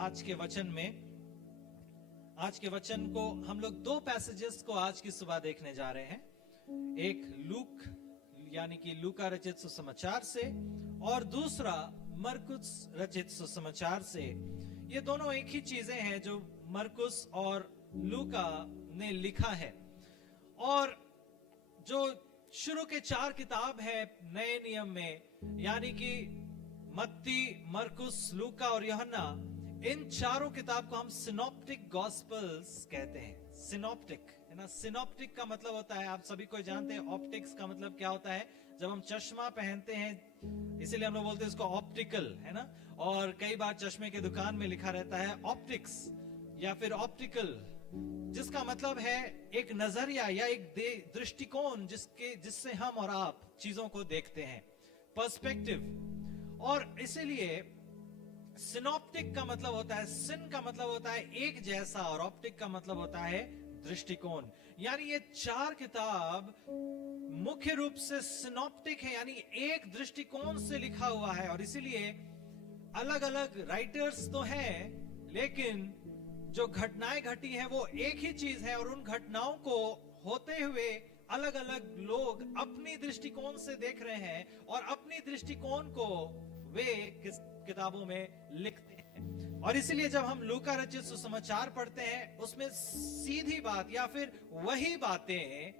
आज के वचन में। आज के वचन को हम लोग दो पैसेजेस को आज की सुबह देखने जा रहे हैं, एक लूक यानी कि लूका रचित सुसमाचार से और दूसरा मरकुस रचित सुसमाचार से। ये दोनों एक ही चीजें हैं जो मरकुस और लूका ने लिखा है, और जो शुरू के 4 किताब है नए नियम में, यानी कि मत्ती, मरकुस, लूका और यूहन्ना, इन चारों किताब को हम सिनॉप्टिक गॉस्पेल्स कहते हैं। सिनॉप्टिक है ना, सिनॉप्टिक का मतलब होता है, आप सभी को जानते हैं, ऑप्टिक्स का मतलब क्या होता है, जब हम चश्मा पहनते हैं इसीलिए हम लोग बोलते हैं इसको ऑप्टिकल, है ना। और कई बार चश्मे के दुकान में लिखा रहता है ऑप्टिक्स या फिर ऑप्टिकल, जिसका मतलब है एक नजरिया या एक दृष्टिकोण जिससे हम और आप चीजों को देखते हैं, पर्सपेक्टिव। और इसीलिए सिनॉप्टिक का मतलब होता है, सिन का मतलब होता है एक जैसा, और ऑप्टिक का मतलब होता है दृष्टिकोण। यानी ये 4 किताब मुख्य रूप से सिनॉप्टिक है, यानी एक दृष्टिकोण से लिखा हुआ है। और इसीलिए अलग अलग राइटर्स तो हैं, लेकिन जो घटनाएं घटी हैं वो एक ही चीज है, और उन घटनाओं को होते हुए अलग अलग लोग अपनी दृष्टिकोण से देख रहे हैं, और अपनी दृष्टिकोण को वे किताबों में लिखते हैं। और इसलिए जब हम लूका रचित सुसमाचार पढ़ते हैं, उसमें सीधी बात या फिर वही बातें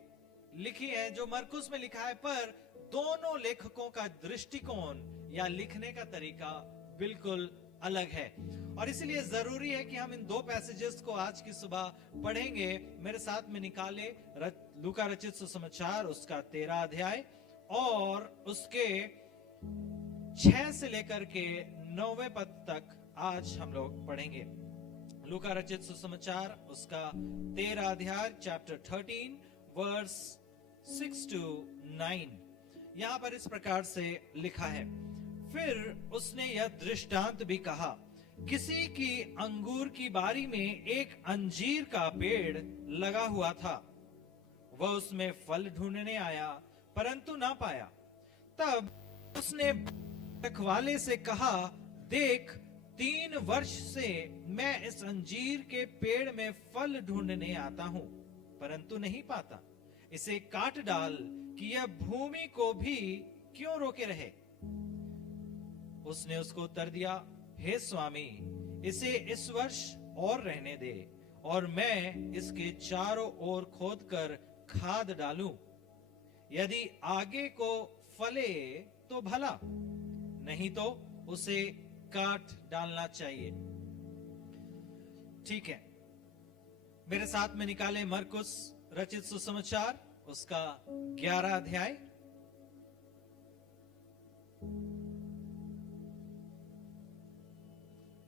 लिखी है जो मरकुस में लिखा है, पर दोनों लेखकों का दृष्टिकोण या लिखने का तरीका बिल्कुल अलग है। और इसलिए जरूरी है कि हम इन 2 पैसेजेस को आज की सुबह पढ़ेंगे। मेरे साथ में निकाले लूका रचित सुसमाचार, उसका 13 अध्याय और उसके 6 से लेकर के 9वें पद तक आज हम लोग पढ़ेंगे। लूका रचित सुसमाचार, उसका 13 अध्याय, चैप्टर 13 वर्स 6 to 9। यहां पर इस प्रकार से लिखा है, फिर उसने यह दृष्टांत भी कहा, किसी की अंगूर की बारी में एक अंजीर का पेड़ लगा हुआ था। वह उसमें फल ढूंढने आया, परंतु ना पाया। तब उसने रखवाले से कहा, देख, 3 वर्ष से मैं इस अंजीर के पेड़ में फल ढूंढने आता हूं, परंतु नहीं पाता। इसे काट डाल कि यह भूमि को भी क्यों रोके रहे। उसने उसको उत्तर दिया, हे स्वामी, इसे इस वर्ष और रहने दे, और मैं इसके चारों ओर खोदकर खाद डालूं। यदि आगे को फले तो भला, नहीं तो उसे काट डालना चाहिए। ठीक है, मेरे साथ में निकाले मरकुस रचित सुसमाचार, उसका 11 अध्याय।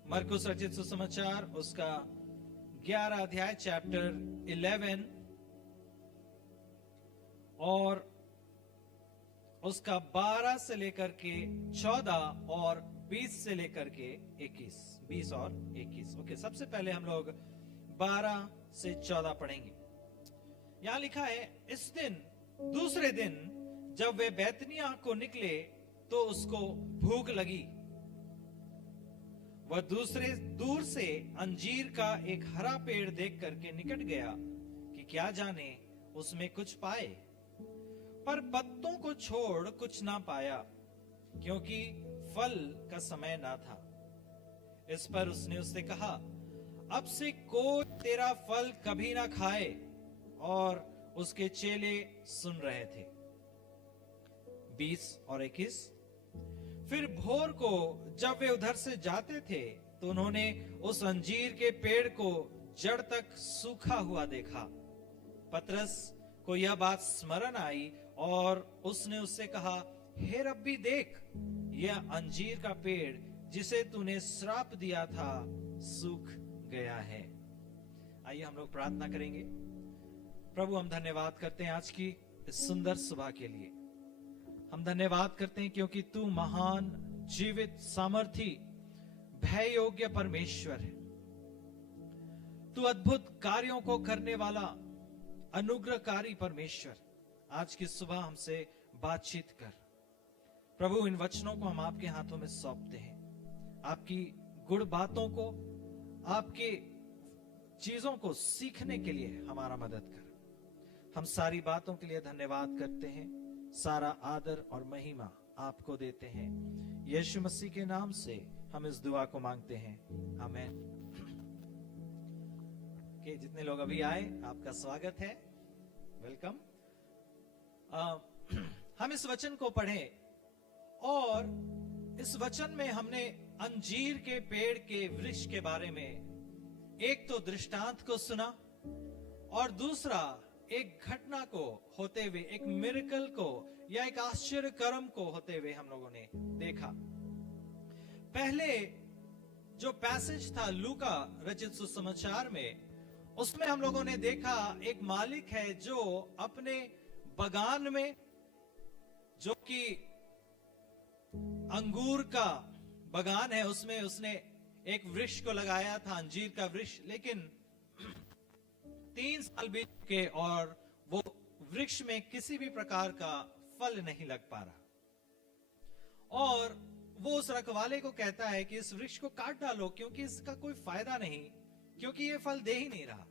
मरकुस रचित सुसमाचार, उसका 11 अध्याय, चैप्टर 11 और उसका 12 से लेकर के 14 और 20 से लेकर के 21, 20 और 21। ओके, सबसे पहले हम लोग 12 से 14 पढ़ेंगे। यहां लिखा है, इस दिन दूसरे दिन जब वे बैतनिया को निकले तो उसको भूख लगी। वह दूर से अंजीर का एक हरा पेड़ देख करके निकट गया कि क्या जाने उसमें कुछ पाए, पर पत्तों को छोड़ कुछ ना पाया, क्योंकि फल का समय ना था। इस पर उसने उससे कहा, अब से कोई तेरा फल कभी ना खाए। और उसके चेले सुन रहे थे। 20 और 21। फिर भोर को जब वे उधर से जाते थे तो उन्होंने उस अंजीर के पेड़ को जड़ तक सूखा हुआ देखा। पतरस को यह बात स्मरण आई और उसने उससे कहा, हे रब्बी, देख, यह अंजीर का पेड़ जिसे तूने श्राप दिया था सूख गया है। आइए हम लोग प्रार्थना करेंगे। प्रभु, हम धन्यवाद करते हैं आज की इस सुंदर सुबह के लिए। हम धन्यवाद करते हैं क्योंकि तू महान, जीवित, सामर्थी, भय योग्य परमेश्वर है। तू अद्भुत कार्यों को करने वाला अनुग्रहकारी परमेश्वर, आज की सुबह हमसे बातचीत कर। प्रभु, इन वचनों को हम आपके हाथों में सौंपते हैं। आपकी गुड़ बातों को, आपके चीजों को सीखने के लिए हमारा मदद कर। हम सारी बातों के लिए धन्यवाद करते हैं, सारा आदर और महिमा आपको देते हैं। यीशु मसीह के नाम से हम इस दुआ को मांगते हैं, आमीन। कि जितने लोग अभी आए, आपका स्वागत है, वेलकम। हम इस वचन को पढ़ें और इस वचन में हमने अंजीर के पेड़ के वृक्ष के बारे में एक तो दृष्टांत को सुना और दूसरा एक घटना को होते हुए, एक मिरेकल को या एक आश्चर्य कर्म को होते हुए हम लोगों ने देखा। पहले जो पैसेज था लूका रचित सुसमाचार में, उसमें हम लोगों ने देखा एक मालिक है जो अपने बगान में, जो कि अंगूर का बगान है, उसमें उसने एक वृक्ष को लगाया था, अंजीर का वृक्ष, लेकिन 3 साल बीत चुके और वो वृक्ष में किसी भी प्रकार का फल नहीं लग पा रहा। और वो उस रखवाले को कहता है कि इस वृक्ष को काट डालो, क्योंकि इसका कोई फायदा नहीं, क्योंकि ये फल दे ही नहीं रहा।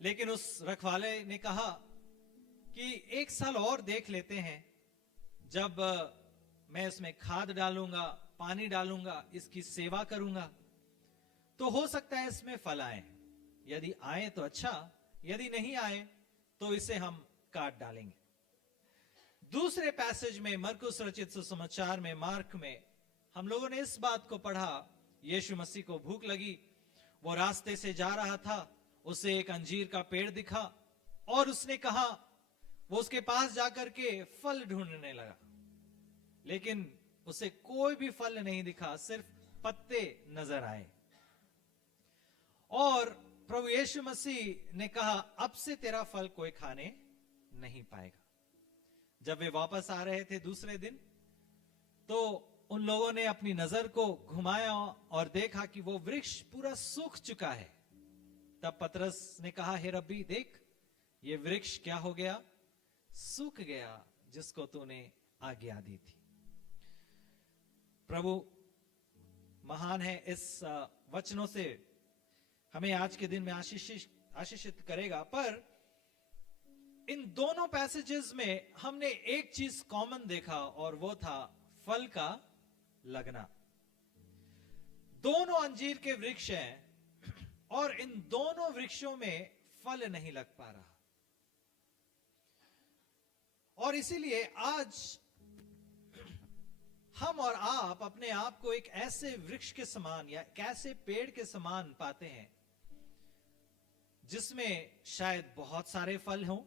लेकिन उस रखवाले ने कहा कि 1 साल और देख लेते हैं, जब मैं इसमें खाद डालूंगा, पानी डालूंगा, इसकी सेवा करूंगा, तो हो सकता है इसमें फल आए। यदि आए तो अच्छा, यदि नहीं आए तो इसे हम काट डालेंगे। दूसरे पैसेज में मरकुस रचित सुसमाचार में, मार्क में, हम लोगों ने इस बात को पढ़ा, यीशु मसीह को भूख लगी, वो रास्ते से जा रहा था, उसे एक अंजीर का पेड़ दिखा और उसने कहा, वो उसके पास जाकर के फल ढूंढने लगा, लेकिन उसे कोई भी फल नहीं दिखा, सिर्फ पत्ते नजर आए। और प्रभु यीशु मसीह ने कहा, अब से तेरा फल कोई खाने नहीं पाएगा। जब वे वापस आ रहे थे दूसरे दिन, तो उन लोगों ने अपनी नजर को घुमाया और देखा कि वो वृक्ष पूरा सूख चुका है। तब पतरस ने कहा, हे रब्बी, देख ये वृक्ष क्या हो गया, सूख गया, जिसको तूने आज्ञा दी थी। प्रभु महान है, इस वचनों से हमें आज के दिन में आशीषित करेगा। पर इन दोनों पैसेजेस में हमने एक चीज कॉमन देखा और वो था फल का लगना। दोनों अंजीर के वृक्ष हैं और इन दोनों वृक्षों में फल नहीं लग पा रहा। और इसीलिए आज हम और आप अपने आप को एक ऐसे वृक्ष के समान या एक ऐसे पेड़ के समान पाते हैं जिसमें शायद बहुत सारे फल हों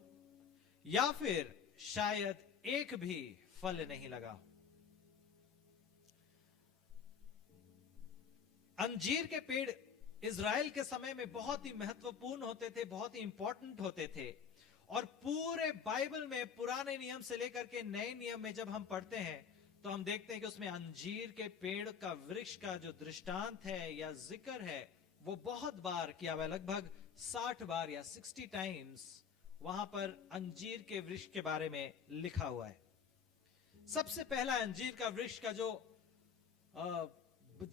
या फिर शायद एक भी फल नहीं लगा। अंजीर के पेड़ इज़राइल के समय में बहुत ही महत्वपूर्ण होते थे, बहुत ही इंपॉर्टेंट होते थे। और पूरे बाइबल में पुराने नियम से लेकर के नए नियम में जब हम पढ़ते हैं तो हम देखते हैं कि उसमें अंजीर के पेड़ का वृक्ष का जो दृष्टांत है या जिक्र है वो बहुत बार किया हुआ है, लगभग 60 बार या 60 टाइम्स वहां पर अंजीर के वृक्ष के बारे में लिखा हुआ है। सबसे पहला अंजीर का वृक्ष का जो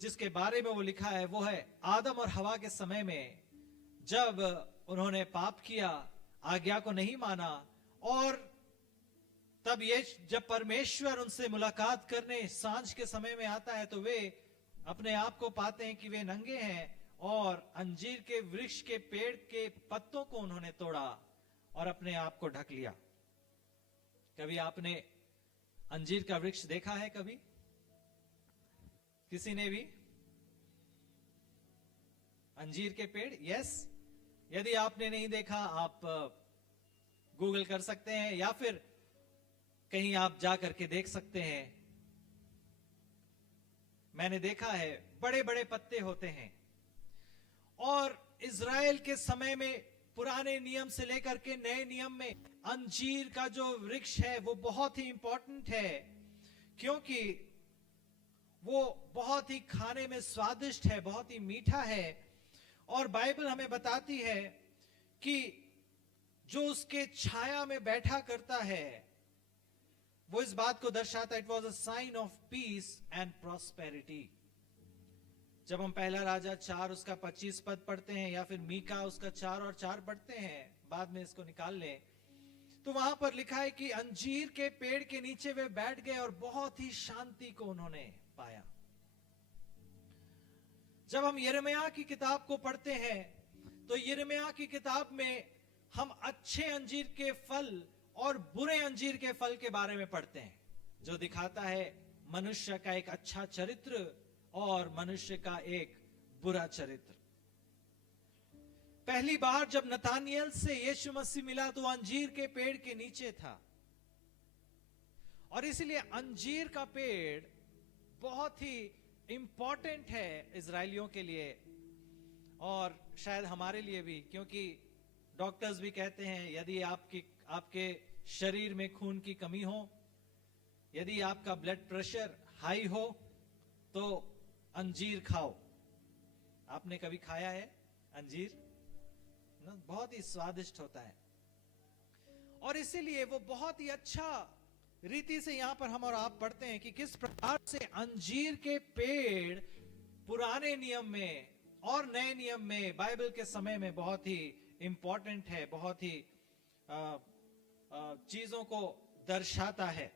जिसके बारे में वो लिखा है वो है आदम और हवा के समय में, जब उन्होंने पाप किया, आज्ञा को नहीं माना, और तब ये जब परमेश्वर उनसे मुलाकात करने सांझ के समय में आता है तो वे अपने आप को पाते हैं कि वे नंगे हैं और अंजीर के वृक्ष के पेड़ के पत्तों को उन्होंने तोड़ा और अपने आप को ढक लिया। कभी आपने अंजीर का वृक्ष देखा है? कभी किसी ने भी अंजीर के पेड़? यस। यदि आपने नहीं देखा, आप गूगल कर सकते हैं या फिर कहीं आप जा करके देख सकते हैं। मैंने देखा है, बड़े बड़े पत्ते होते हैं। और इज़राइल के समय में पुराने नियम से लेकर के नए नियम में अंजीर का जो वृक्ष है वो बहुत ही इंपॉर्टेंट है, क्योंकि वो बहुत ही खाने में स्वादिष्ट है, बहुत ही मीठा है। और बाइबल हमें बताती है कि जो उसके छाया में बैठा करता है वो इस बात को दर्शाता है, it was a sign of peace and prosperity. जब हम पहला राजा 4 उसका 25 पद पढ़ते हैं, या फिर मीका उसका 4 और 4 पढ़ते हैं, बाद में इसको निकाल लें, तो वहां पर लिखा है कि अंजीर के पेड़ के नीचे वे बैठ गए और बहुत ही शांति को उन्होंने पाया। जब हम यिर्मयाह की किताब को पढ़ते हैं, तो यिर्मयाह की किताब में हम अच्छे अंजीर के फल और बुरे अंजीर के फल के बारे में पढ़ते हैं, जो दिखाता है मनुष्य का एक अच्छा चरित्र और मनुष्य का एक बुरा चरित्र। पहली बार जब नतानियल से यीशु मसीह मिला तो अंजीर के पेड़ के नीचे था, और इसलिए अंजीर का पेड़ बहुत ही इंपॉर्टेंट है इजरायलियों के लिए और शायद हमारे लिए भी, क्योंकि डॉक्टर्स भी कहते हैं यदि आपके शरीर में खून की कमी हो, यदि आपका ब्लड प्रेशर हाई हो, तो अंजीर खाओ। आपने कभी खाया है अंजीर? ना, बहुत ही स्वादिष्ट होता है, और इसीलिए वो बहुत ही अच्छा रीति से यहां पर हम और आप पढ़ते हैं कि किस प्रकार से अंजीर के पेड़ पुराने नियम में और नए नियम में, बाइबल के समय में बहुत ही इंपॉर्टेंट है, बहुत ही चीजों को दर्शाता है।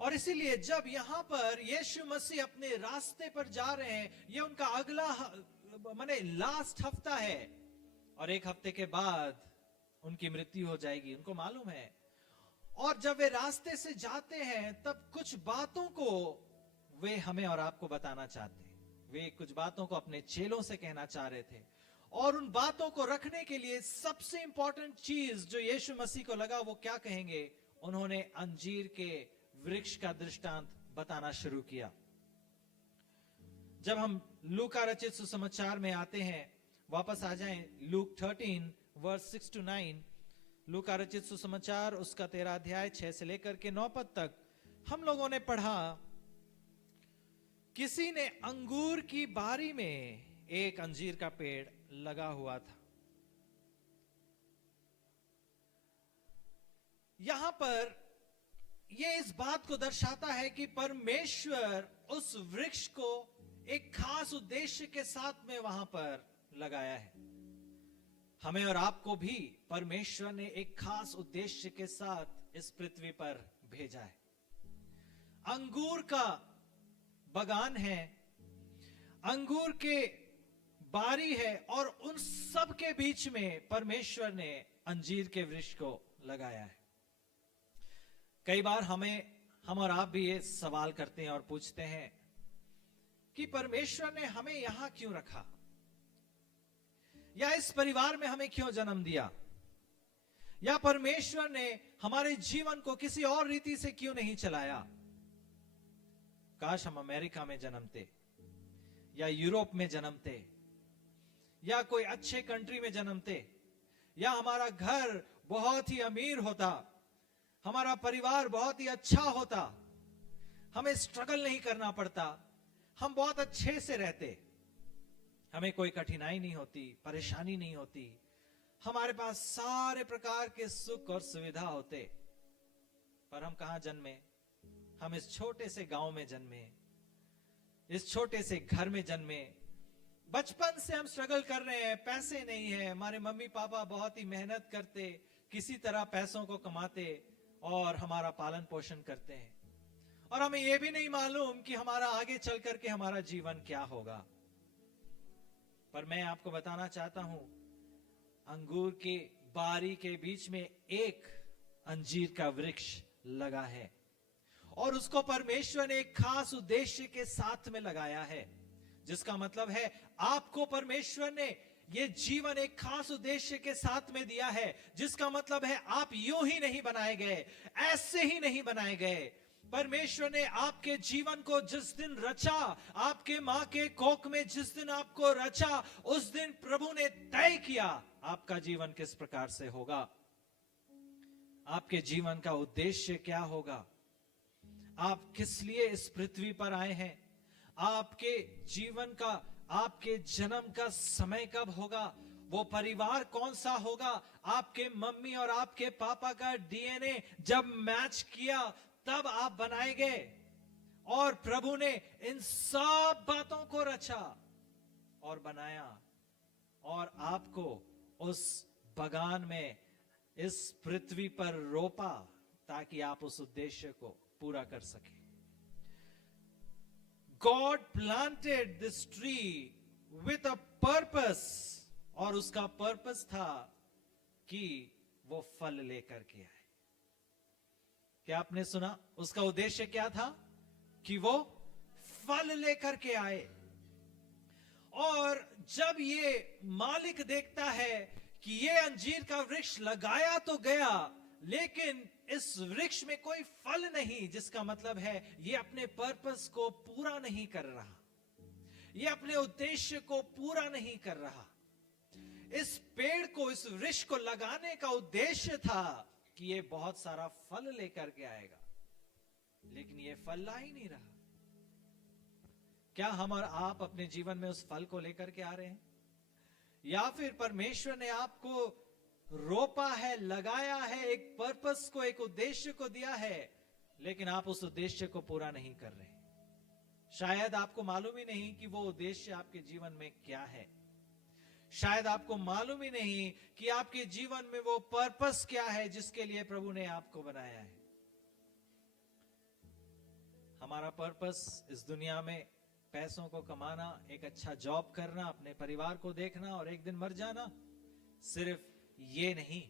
और इसीलिए जब यहां पर यीशु मसीह अपने रास्ते पर जा रहे हैं, ये उनका अगला माने लास्ट हफ्ता है, और एक हफ्ते के बाद उनकी मृत्यु हो जाएगी, उनको मालूम है। और जब वे रास्ते से जाते हैं, तब कुछ बातों को वे हमें और आपको बताना चाहते हैं। वे कुछ बातों को अपने चेलों से कहना चाह रहे थे, और उन बातों को रखने के लिए सबसे इंपॉर्टेंट चीज जो यीशु मसीह को लगा, वो क्या कहेंगे? उन्होंने अंजीर के वृक्ष का दृष्टांत बताना शुरू किया। जब हम लूका रचित सुसमाचार में आते हैं, वापस आ जाएं, लूक 13 वर्स 6 to 9, लूका रचित सुसमाचार उसका 13 अध्याय 6 से लेकर के 9 पद तक हम लोगों ने पढ़ा, किसी ने अंगूर की बारी में एक अंजीर का पेड़ लगा हुआ था। यहां पर यह इस बात को दर्शाता है कि परमेश्वर उस वृक्ष को एक खास उद्देश्य के साथ में वहां पर लगाया है। हमें और आपको भी परमेश्वर ने एक खास उद्देश्य के साथ इस पृथ्वी पर भेजा है। अंगूर का बगान है, अंगूर के बारी है, और उन सब के बीच में परमेश्वर ने अंजीर के वृक्ष को लगाया है। कई बार हम और आप भी ये सवाल करते हैं और पूछते हैं कि परमेश्वर ने हमें यहां क्यों रखा, या इस परिवार में हमें क्यों जन्म दिया, या परमेश्वर ने हमारे जीवन को किसी और रीति से क्यों नहीं चलाया। काश हम अमेरिका में जन्मते, या यूरोप में जन्मते, या कोई अच्छे कंट्री में जन्मते, या हमारा घर बहुत ही अमीर होता, हमारा परिवार बहुत ही अच्छा होता, हमें स्ट्रगल नहीं करना पड़ता, हम बहुत अच्छे से रहते, हमें कोई कठिनाई नहीं होती, परेशानी नहीं होती, हमारे पास सारे प्रकार के सुख और सुविधा होते। पर हम कहां जन्मे? हम इस छोटे से गांव में जन्मे, इस छोटे से घर में जन्मे। बचपन से हम स्ट्रगल कर रहे हैं, पैसे नहीं है, हमारे मम्मी पापा बहुत ही मेहनत करते, किसी तरह पैसों को कमाते और हमारा पालन पोषण करते हैं, और हमें यह भी नहीं मालूम कि हमारा आगे चल करके हमारा जीवन क्या होगा। पर मैं आपको बताना चाहता हूं, अंगूर के बारी के बीच में एक अंजीर का वृक्ष लगा है, और उसको परमेश्वर ने एक खास उद्देश्य के साथ में लगाया है, जिसका मतलब है आपको परमेश्वर ने ये जीवन एक खास उद्देश्य के साथ में दिया है, जिसका मतलब है आप यूं ही नहीं बनाए गए, ऐसे ही नहीं बनाए गए। परमेश्वर ने आपके जीवन को जिस दिन रचा, आपके मां के कोख में जिस दिन आपको रचा, उस दिन प्रभु ने तय किया आपका जीवन किस प्रकार से होगा, आपके जीवन का उद्देश्य क्या होगा, आप किस लिए इस पृथ्वी पर आए हैं, आपके जीवन का, आपके जन्म का समय कब होगा, वो परिवार कौन सा होगा, आपके मम्मी और आपके पापा का डीएनए जब मैच किया तब आप बनाए गए। और प्रभु ने इन सब बातों को रचा और बनाया और आपको उस बगान में, इस पृथ्वी पर रोपा, ताकि आप उस उद्देश्य को पूरा कर सके। God planted this tree with a purpose, और उसका पर्पस था कि वो फल लेकर के आए। क्या आपने सुना? उसका उद्देश्य क्या था? कि वो फल लेकर के आए। और जब ये मालिक देखता है कि ये अंजीर का वृक्ष लगाया तो गया, लेकिन इस वृक्ष में कोई फल नहीं, जिसका मतलब है ये अपने पर्पस को पूरा नहीं कर रहा, ये अपने उद्देश्य को पूरा नहीं कर रहा। इस पेड़ को, इस वृक्ष को लगाने का उद्देश्य था कि ये बहुत सारा फल लेकर के आएगा, लेकिन ये फल ला ही नहीं रहा। क्या हम और आप अपने जीवन में उस फल को लेकर के आ रहे हैं? या फिर परमेश्वर ने आपको रोपा है, लगाया है, एक पर्पस को, एक उद्देश्य को दिया है, लेकिन आप उस उद्देश्य को पूरा नहीं कर रहे। शायद आपको मालूम ही नहीं कि वो उद्देश्य आपके जीवन में क्या है। शायद आपको मालूम ही नहीं कि आपके जीवन में वो पर्पस क्या है जिसके लिए प्रभु ने आपको बनाया है। हमारा पर्पस इस दुनिया में पैसों को कमाना, एक अच्छा जॉब करना, अपने परिवार को देखना और एक दिन मर जाना, सिर्फ ये नहीं,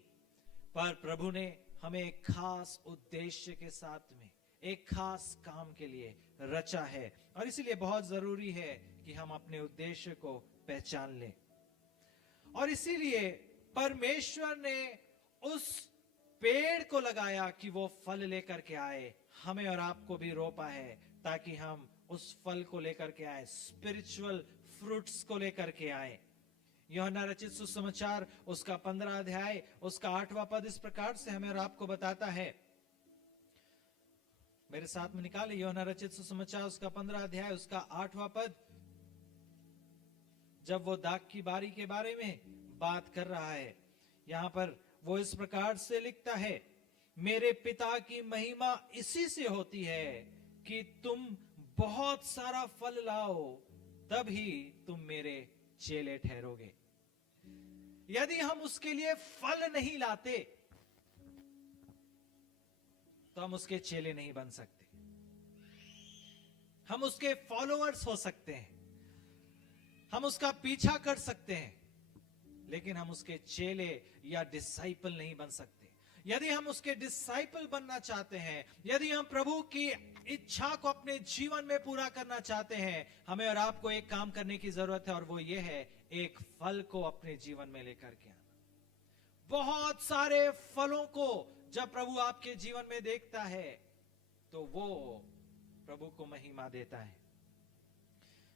पर प्रभु ने हमें एक खास उद्देश्य के साथ में, एक खास काम के लिए रचा है। और इसीलिए बहुत जरूरी है कि हम अपने उद्देश्य को पहचान लें। और इसीलिए परमेश्वर ने उस पेड़ को लगाया कि वो फल लेकर के आए। हमें और आपको भी रोपा है ताकि हम उस फल को लेकर के आए, स्पिरिचुअल फ्रूट्स को लेकर के आए। यूहन्ना रचित सुसमाचार उसका 15 अध्याय उसका 8वां पद इस प्रकार से हमें और आपको बताता है। मेरे साथ में निकाले यूहन्ना रचित सुसमाचार उसका 15 अध्याय उसका 8वां पद। जब वो दाख की बारी के बारे में बात कर रहा है, यहां पर वो इस प्रकार से लिखता है, मेरे पिता की महिमा इसी से होती है कि तुम बहुत सारा फल लाओ, तभी तुम मेरे चेले ठहरोगे। यदि हम उसके लिए फल नहीं लाते तो हम उसके चेले नहीं बन सकते। हम उसके फॉलोअर्स हो सकते हैं, हम उसका पीछा कर सकते हैं, लेकिन हम उसके चेले या डिसाइपल नहीं बन सकते। यदि हम उसके डिसाइपल बनना चाहते हैं, यदि हम प्रभु की इच्छा को अपने जीवन में पूरा करना चाहते हैं, हमें और आपको एक काम करने की जरूरत है, और वो ये है, एक फल को अपने जीवन में लेकर के आना। बहुत सारे फलों को जब प्रभु आपके जीवन में देखता है तो वो प्रभु को महिमा देता है।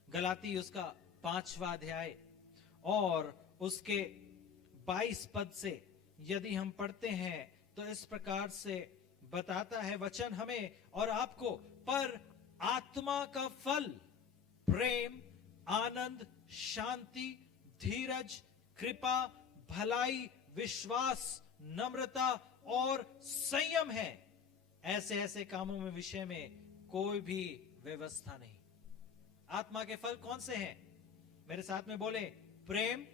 गलाती उसका 5वां अध्याय और उसके 22 पद से यदि हम पढ़ते हैं तो इस प्रकार से बताता है वचन हमें और आपको, पर आत्मा का फल प्रेम, आनंद, शांति, धीरज, कृपा, भलाई, विश्वास, नम्रता और संयम है। ऐसे ऐसे कामों में विषय में कोई भी व्यवस्था नहीं। आत्मा के फल कौन से हैं? मेरे साथ में बोले, प्रेम,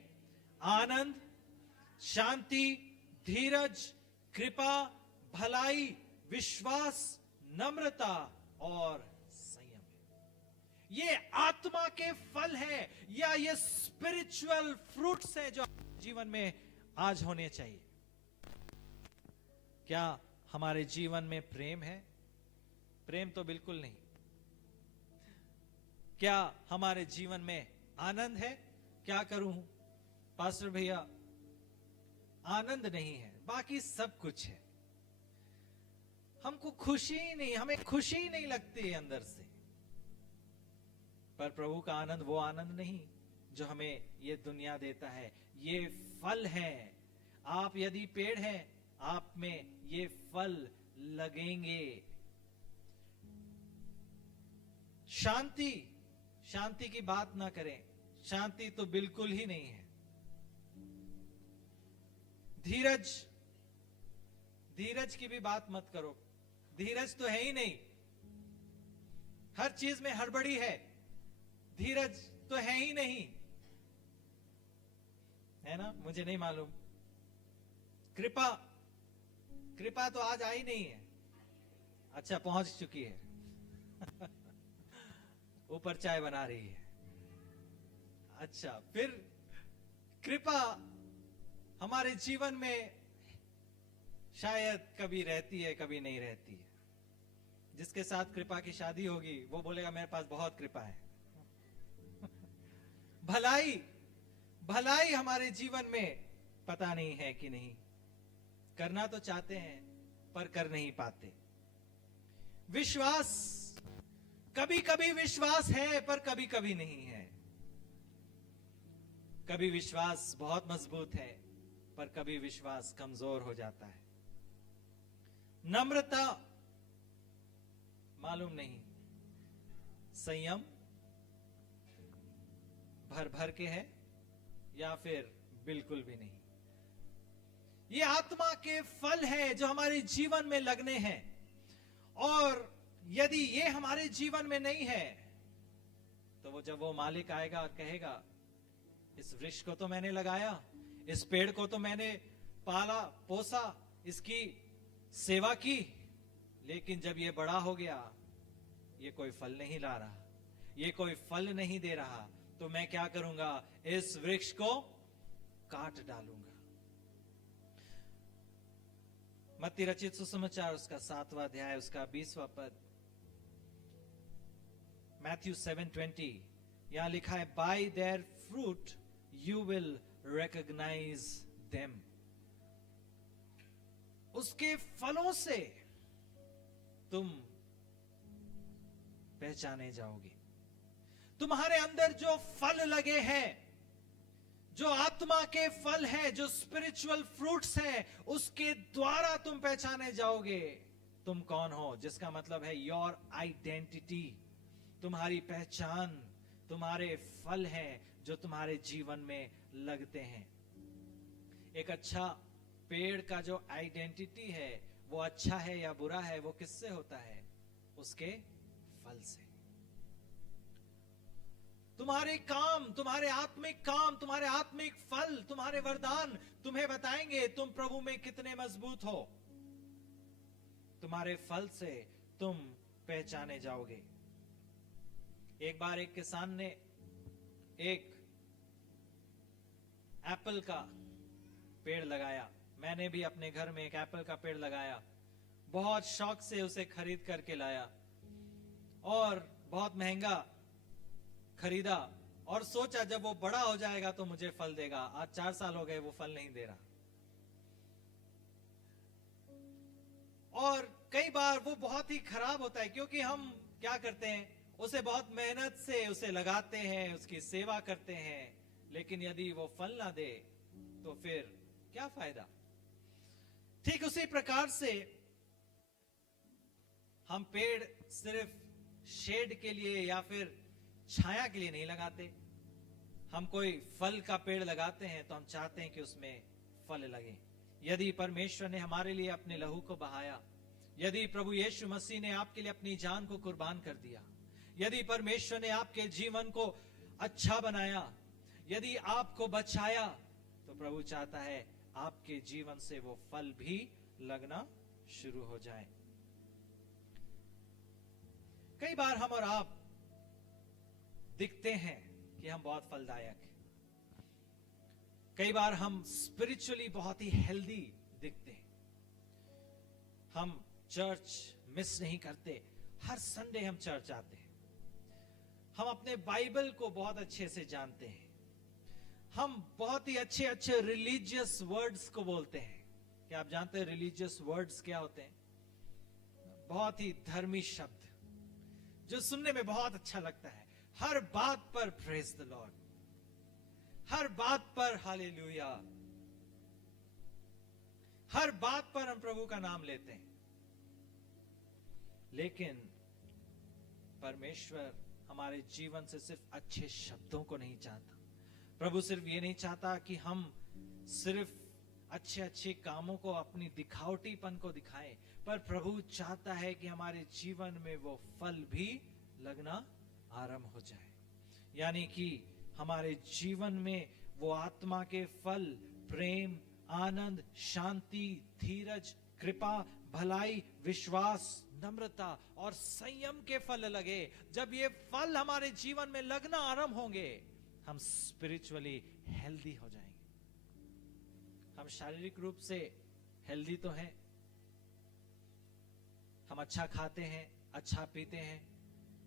आनंद, शांति, धीरज, कृपा, भलाई, विश्वास, नम्रता और संयम। ये आत्मा के फल हैं, या ये स्पिरिचुअल फ्रूट्स हैं जो जीवन में आज होने चाहिए। क्या हमारे जीवन में प्रेम है? प्रेम तो बिल्कुल नहीं। क्या हमारे जीवन में आनंद है? क्या करूं पास्टर भैया, आनंद नहीं है, बाकी सब कुछ है। हमको खुशी ही नहीं, हमें खुशी ही नहीं लगती है अंदर से। पर प्रभु का आनंद वो आनंद नहीं जो हमें ये दुनिया देता है। ये फल है। आप यदि पेड़ हैं, आप में ये फल लगेंगे। शांति, शांति की बात ना करें, शांति तो बिल्कुल ही नहीं है। धीरज, धीरज की भी बात मत करो, धीरज तो है ही नहीं। हर चीज में हड़बड़ी है, धीरज तो है ही नहीं, है ना? मुझे नहीं मालूम। कृपा, कृपा तो आज आई नहीं है। अच्छा, पहुंच चुकी है। ऊपर चाय बना रही है। अच्छा, फिर कृपा हमारे जीवन में शायद कभी रहती है, कभी नहीं रहती है। जिसके साथ कृपा की शादी होगी वो बोलेगा मेरे पास बहुत कृपा है। भलाई, भलाई हमारे जीवन में पता नहीं है कि नहीं, करना तो चाहते हैं पर कर नहीं पाते। विश्वास, कभी कभी विश्वास है पर कभी कभी नहीं है। कभी विश्वास बहुत मजबूत है पर कभी विश्वास कमजोर हो जाता है। नम्रता, मालूम नहीं, संयम भर भर के है या फिर बिल्कुल भी नहीं। ये आत्मा के फल है जो हमारे जीवन में लगने हैं, और यदि ये हमारे जीवन में नहीं है तो वो जब वो मालिक आएगा और कहेगा इस वृक्ष को तो मैंने लगाया, इस पेड़ को तो मैंने पाला पोसा, इसकी सेवा की, लेकिन जब ये बड़ा हो गया ये कोई फल नहीं ला रहा, ये कोई फल नहीं दे रहा, तो मैं क्या करूंगा? इस वृक्ष को काट डालूंगा। मत्ती रचित सुसमाचार उसका 7वां अध्याय उसका 20वां पद, मैथ्यू 7:20, यहां लिखा है, by their fruit you will recognise them. उसके फलों से तुम पहचाने जाओगे। तुम्हारे अंदर जो फल लगे हैं, जो आत्मा के फल हैं, जो स्पिरिचुअल फ्रूट्स हैं, उसके द्वारा तुम पहचाने जाओगे तुम कौन हो। जिसका मतलब है योर आइडेंटिटी, तुम्हारी पहचान, तुम्हारे फल हैं जो तुम्हारे जीवन में लगते हैं। एक अच्छा पेड़ का जो आइडेंटिटी है वो अच्छा है या बुरा है, वो किससे होता है? उसके फल से। तुम्हारे काम, तुम्हारे आत्मिक काम, तुम्हारे आत्मिक फल, तुम्हारे वरदान तुम्हें बताएंगे तुम प्रभु में कितने मजबूत हो। तुम्हारे फल से तुम पहचाने जाओगे। एक बार एक किसान ने एक एप्पल का पेड़ लगाया। मैंने भी अपने घर में एक एप्पल का पेड़ लगाया। बहुत शौक से उसे खरीद करके लाया और बहुत महंगा खरीदा और सोचा जब वो बड़ा हो जाएगा तो मुझे फल देगा। आज 4 साल हो गए वो फल नहीं दे रहा। और कई बार वो बहुत ही खराब होता है, क्योंकि हम क्या करते हैं, उसे बहुत मेहनत से उसे लगाते हैं, उसकी सेवा करते हैं, लेकिन यदि वो फल ना दे तो फिर क्या फायदा। ठीक उसी प्रकार से हम पेड़ सिर्फ शेड के लिए या फिर छाया के लिए नहीं लगाते। हम कोई फल का पेड़ लगाते हैं तो हम चाहते हैं कि उसमें फल लगे। यदि परमेश्वर ने हमारे लिए अपने लहू को बहाया, यदि प्रभु यीशु मसीह ने आपके लिए अपनी जान को कुर्बान कर दिया, यदि परमेश्वर ने आपके जीवन को अच्छा बनाया, यदि आपको बचाया, तो प्रभु चाहता है आपके जीवन से वो फल भी लगना शुरू हो जाए। कई बार हम और आप दिखते हैं कि हम बहुत फलदायक हैं। कई बार हम स्पिरिचुअली बहुत ही हेल्दी दिखते हैं। हम चर्च मिस नहीं करते, हर संडे हम चर्च आते हैं। हम अपने बाइबल को बहुत अच्छे से जानते हैं। हम बहुत ही अच्छे अच्छे रिलीजियस वर्ड्स को बोलते हैं। क्या आप जानते हैं रिलीजियस वर्ड्स क्या होते हैं? बहुत ही धर्मी शब्द जो सुनने में बहुत अच्छा लगता है। हर बात पर प्रेज द लॉर्ड, हर बात पर हालेलुया, हर बात पर हम प्रभु का नाम लेते हैं। लेकिन परमेश्वर हमारे जीवन से सिर्फ अच्छे शब्दों को नहीं चाहता। प्रभु सिर्फ ये नहीं चाहता कि हम सिर्फ अच्छे अच्छे कामों को, अपनी दिखावटीपन को दिखाएं, पर प्रभु चाहता है कि हमारे जीवन में वो फल भी लगना आरंभ हो जाए, यानी कि हमारे जीवन में वो आत्मा के फल, प्रेम, आनंद, शांति, धीरज, कृपा, भलाई, विश्वास, नम्रता और संयम के फल लगे। जब ये फल हमारे जीवन में लगना आरंभ होंगे, हम स्पिरिचुअली हेल्दी हो जाएंगे। हम शारीरिक रूप से हेल्दी तो हैं, हम अच्छा खाते हैं, अच्छा पीते हैं,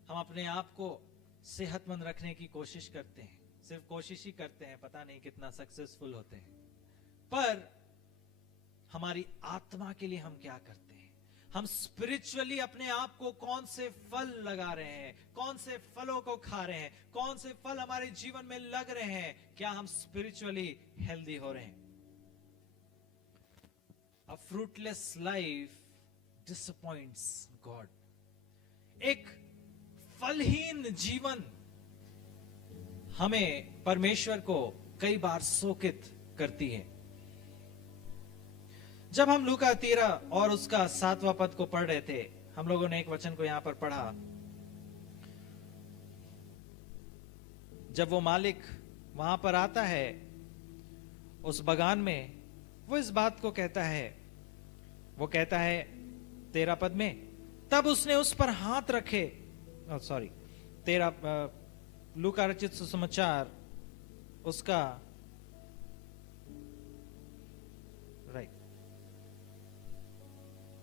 हम अपने आप को सेहतमंद रखने की कोशिश करते हैं, सिर्फ कोशिश ही करते हैं, पता नहीं कितना सक्सेसफुल होते हैं। पर हमारी आत्मा के लिए हम क्या करते हैं? हम स्पिरिचुअली अपने आप को कौन से फल लगा रहे हैं, कौन से फलों को खा रहे हैं, कौन से फल हमारे जीवन में लग रहे हैं? क्या हम स्पिरिचुअली हेल्दी हो रहे हैं? A fruitless life disappoints God. एक फलहीन जीवन हमें परमेश्वर को कई बार शोकित करती है। जब हम लूका 13 और उसका 7वां पद को पढ़ रहे थे, हम लोगों ने एक वचन को यहां पर पढ़ा। जब वो मालिक वहां पर आता है उस बगान में, वो इस बात को कहता है, वो कहता है 13 पद में, तब उसने उस पर हाथ रखे। सॉरी, 13 लूका रचित सुसमाचार उसका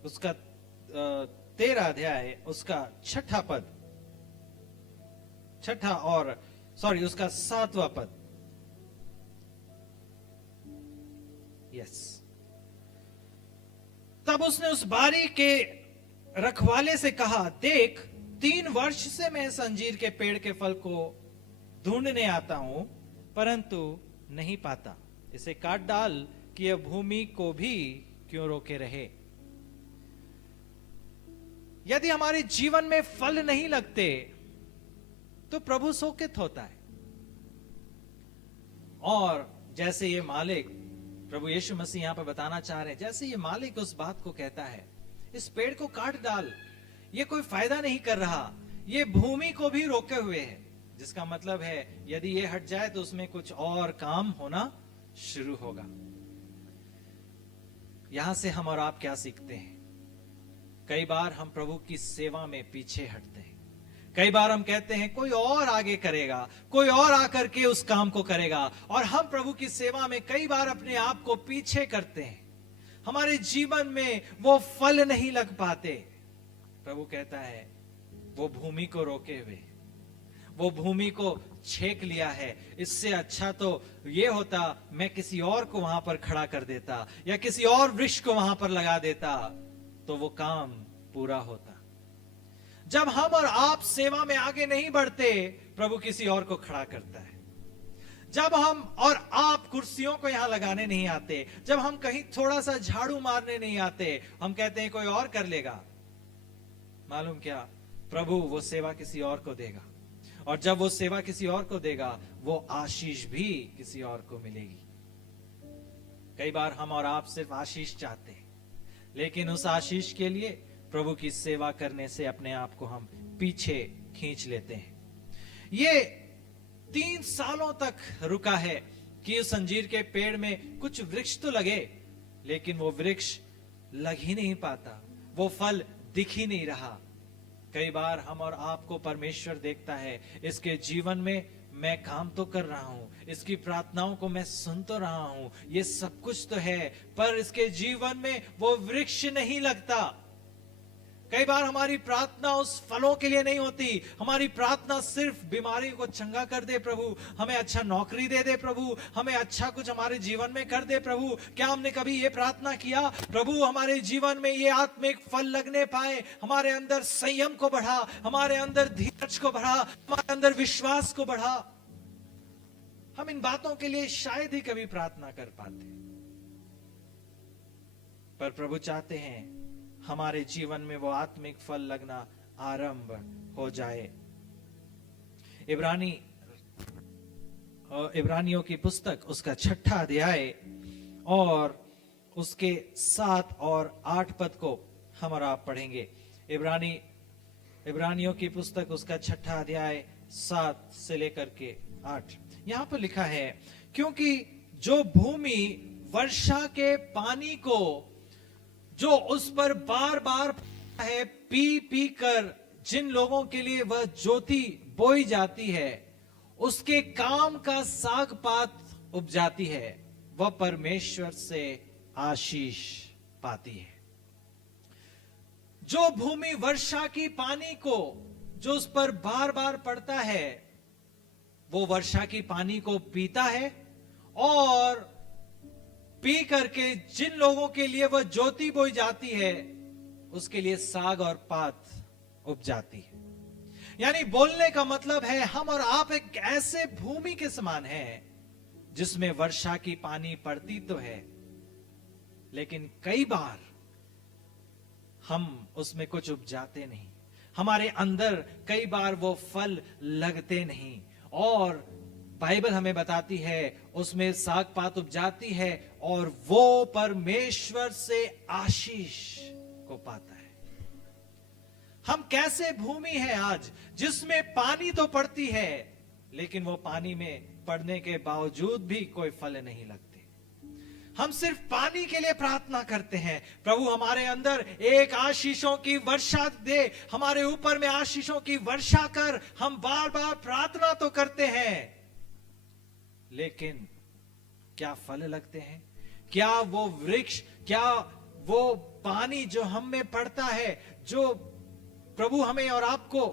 उसका 13 अध्याय उसका 6ठा पद, 6ठा और सॉरी उसका 7वां पद। यस, तब उसने उस बारी के रखवाले से कहा, देख 3 वर्ष से मैं इस अंजीर के पेड़ के फल को ढूंढने आता हूं, परंतु नहीं पाता। इसे काट डाल कि यह भूमि को भी क्यों रोके रहे। यदि हमारे जीवन में फल नहीं लगते तो प्रभु शोकित होता है। और जैसे ये मालिक, प्रभु यीशु मसीह यहां पर बताना चाह रहे हैं, जैसे ये मालिक उस बात को कहता है, इस पेड़ को काट डाल, ये कोई फायदा नहीं कर रहा, ये भूमि को भी रोके हुए है। जिसका मतलब है यदि ये हट जाए तो उसमें कुछ और काम होना शुरू होगा। यहां से हम और आप क्या सीखते हैं? कई बार हम प्रभु की सेवा में पीछे हटते हैं। कई बार हम कहते हैं कोई और आगे करेगा, कोई और आकर के उस काम को करेगा, और हम प्रभु की सेवा में कई बार अपने आप को पीछे करते हैं। हमारे जीवन में वो फल नहीं लग पाते। प्रभु कहता है वो भूमि को रोके हुए, वो भूमि को छेक लिया है। इससे अच्छा तो ये होता मैं किसी और को वहां पर खड़ा कर देता या किसी और वृक्ष को वहां पर लगा देता, तो वो काम पूरा होता। जब हम और आप सेवा में आगे नहीं बढ़ते, प्रभु किसी और को खड़ा करता है। जब हम और आप कुर्सियों को यहां लगाने नहीं आते, जब हम कहीं थोड़ा सा झाड़ू मारने नहीं आते, हम कहते हैं कोई और कर लेगा। मालूम क्या, प्रभु वो सेवा किसी और को देगा, और जब वो सेवा किसी और को देगा, वो आशीष भी किसी और को मिलेगी। कई बार हम और आप सिर्फ आशीष चाहते हैं, लेकिन उस आशीष के लिए प्रभु की सेवा करने से अपने आप को हम पीछे खींच लेते हैं। ये 3 सालों तक रुका है कि उस अंजीर के पेड़ में कुछ वृक्ष तो लगे, लेकिन वो वृक्ष लग ही नहीं पाता, वो फल दिख ही नहीं रहा। कई बार हम और आपको परमेश्वर देखता है, इसके जीवन में मैं काम तो कर रहा हूं, इसकी प्रार्थनाओं को मैं सुन तो रहा हूं, ये सब कुछ तो है, पर इसके जीवन में वो वृक्ष नहीं लगता। कई बार हमारी प्रार्थना उस फलों के लिए नहीं होती, हमारी प्रार्थना सिर्फ बीमारी को चंगा कर दे प्रभु, हमें अच्छा नौकरी दे दे प्रभु, हमें अच्छा कुछ हमारे जीवन में कर दे प्रभु। क्या हमने कभी ये प्रार्थना किया, प्रभु हमारे जीवन में ये आत्मिक फल लगने पाए, हमारे अंदर संयम को बढ़ा, हमारे अंदर धीरज को बढ़ा, हमारे अंदर विश्वास को बढ़ा। हम इन बातों के लिए शायद ही कभी प्रार्थना कर पाते, पर प्रभु चाहते हैं हमारे जीवन में वो आत्मिक फल लगना आरंभ हो जाए। इब्रानियों की पुस्तक उसका 6ठा अध्याय और उसके 7 और 8 पद को हम और आप पढ़ेंगे। इब्रानी इब्रानियों की पुस्तक उसका 6 अध्याय 7 से लेकर के 8, यहां पर लिखा है, क्योंकि जो भूमि वर्षा के पानी को जो उस पर बार बार है, पी पी कर जिन लोगों के लिए वह ज्योति बोई जाती है, उसके काम का साग पात उपजाती है, वह परमेश्वर से आशीष पाती है। जो भूमि वर्षा की पानी को जो उस पर बार बार पड़ता है, वो वर्षा की पानी को पीता है, और पी करके जिन लोगों के लिए वह ज्योति बोई जाती है, उसके लिए साग और पात उपजाती है। यानी बोलने का मतलब है, हम और आप एक ऐसे भूमि के समान हैं जिसमें वर्षा की पानी पड़ती तो है, लेकिन कई बार हम उसमें कुछ उपजाते नहीं, हमारे अंदर कई बार वो फल लगते नहीं, और बाइबल हमें बताती है उसमें साग पात उपजाती है और वो परमेश्वर से आशीष को पाता है। हम कैसे भूमि है आज जिसमें पानी तो पड़ती है, लेकिन वो पानी में पड़ने के बावजूद भी कोई फल नहीं लगते। हम सिर्फ पानी के लिए प्रार्थना करते हैं, प्रभु हमारे अंदर एक आशीषों की वर्षा दे, हमारे ऊपर में आशीषों की वर्षा कर। हम बार बार प्रार्थना तो करते हैं, लेकिन क्या फल लगते हैं? क्या वो वृक्ष, क्या वो पानी जो हम में पड़ता है, जो प्रभु हमें और आपको,